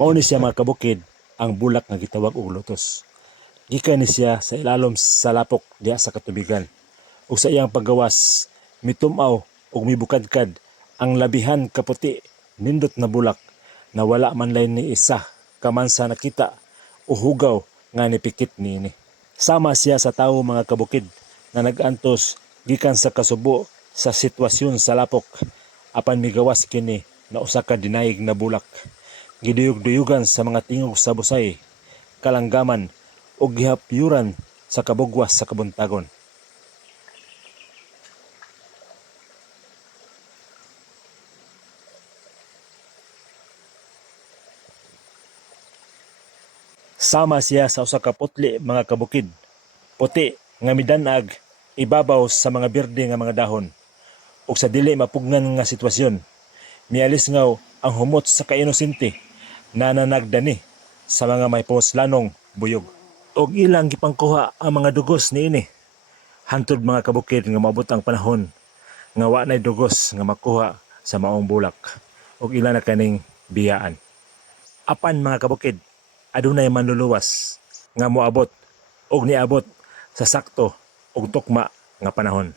Mao ni siya mga kabukid ang bulak nga gitawag og lotos. Gikan ni siya sa ilalom sa lapok diha sa katubigan. Ug sa iyang paggawas mitum-aw ug mibukadkad ang labihan kaputi nindot na bulak na wala man lay ni isa kaman sa nakita o hugaw nga nipikit niini. Sama siya sa tawo mga kabukid na nag-antos gikan sa kasubo sa sitwasyon sa lapok apan migawas kini na usa ka dinayig na bulak. Giduyog-duyugan sa mga tingog sa busay, kalanggaman ug gihapyuran sa kabugwas sa kabuntagon. Sama siya sa usa ka putli mga kabukid. Puti nga midanag ibabaw sa mga berde nga mga dahon. Ug sa dili mapugnan nga sitwasyon, mialis ngaw ang humot sa kainosente na nanagdani sa mga may poslanong buyog. Og ilang gipangkuha ang mga dugos niini. Hantod mga kabukid nga maabot ang panahon nga wa nay dugos nga makuha sa maong bulak. Og ilan na kaning biyaan. Apan mga kabukid, adunay manluluwas nga moabot og niabot sa sakto og tukma nga panahon.